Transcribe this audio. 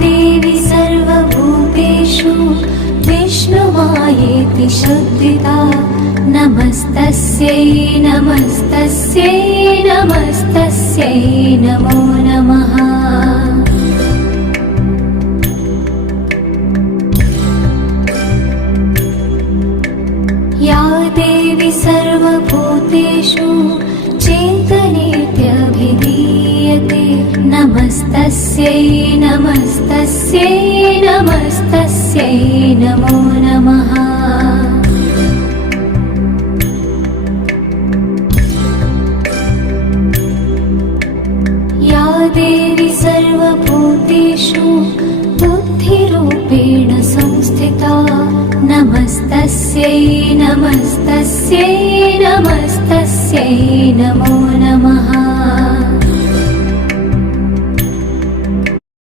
देवी सर्वभूतेषु विष्णुमायेति शब्दिता नमस्तस्यै नमस्तस्यै नमस्तस्यै नमो नमः। या देवी सर्वभूतेषु चेतनेत्यभिधीयते नमस्तस्यै नमस्तस्यै नमस्तस्यै नमो नमः। या देवी सर्वभूतेषु बुद्धिरूपेण संस्थिता नमस्तस्यै नमस्तस्यै नमस्तस्यै नमो